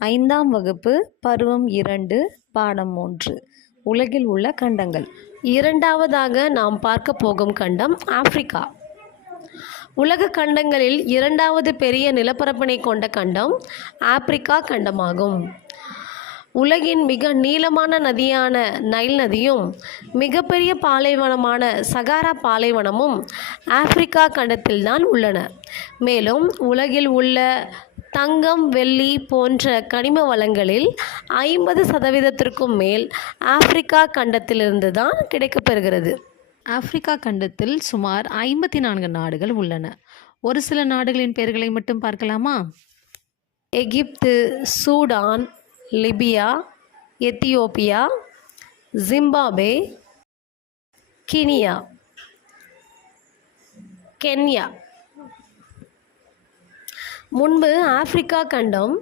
ஐந்தாம் வகுப்பு பருவம் இரண்டு பாடம் மூன்று. உலகில் உள்ள கண்டங்கள். இரண்டாவதாக நாம் பார்க்க போகும் கண்டம் ஆப்பிரிக்கா. உலக கண்டங்களில் இரண்டாவது பெரிய நிலப்பரப்பினை கொண்ட கண்டம் ஆப்பிரிக்கா கண்டமாகும். உலகின் மிக நீளமான நதியான நைல் நதியும் மிகப்பெரிய பாலைவனமான சகாரா பாலைவனமும் ஆப்பிரிக்கா கண்டத்தில்தான் உள்ளன. மேலும் உலகில் உள்ள தங்கம் வெள்ளி போன்ற கனிம வளங்களில் ஐம்பது சதவீதத்திற்கும் மேல் ஆப்பிரிக்கா கண்டத்திலிருந்து தான் கிடைக்கப்பெறுகிறது. ஆப்பிரிக்கா கண்டத்தில் சுமார் ஐம்பத்தி நான்கு நாடுகள் உள்ளன. ஒரு சில நாடுகளின் பெயர்களை மட்டும் பார்க்கலாமா? Egypt Sudan Libya Ethiopia Zimbabwe Guinea Kenya. முன்பு ஆப்பிரிக்கா கண்டம்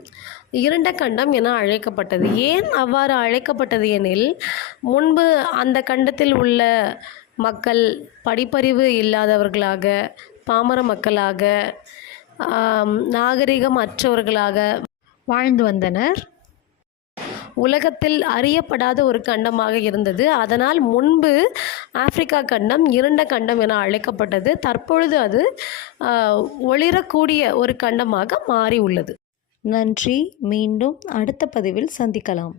இருண்ட கண்டம் என அழைக்கப்பட்டது. ஏன் அவ்வாறு அழைக்கப்பட்டது எனில் முன்பு அந்த கண்டத்தில் உள்ள மக்கள் படிப்பறிவு இல்லாதவர்களாக பாமர மக்களாக நாகரிகம் அற்றவர்களாக வாழ்ந்து வந்தனர். உலகத்தில் அறியப்படாத ஒரு கண்டமாக இருந்தது. அதனால் முன்பு ஆப்பிரிக்கா கண்டம் இருண்ட கண்டம் என அழைக்கப்பட்டது. தற்பொழுது அது ஒளிரக்கூடிய ஒரு கண்டமாக மாறி உள்ளது நன்றி. மீண்டும் அடுத்த பதிவில் சந்திக்கலாம்.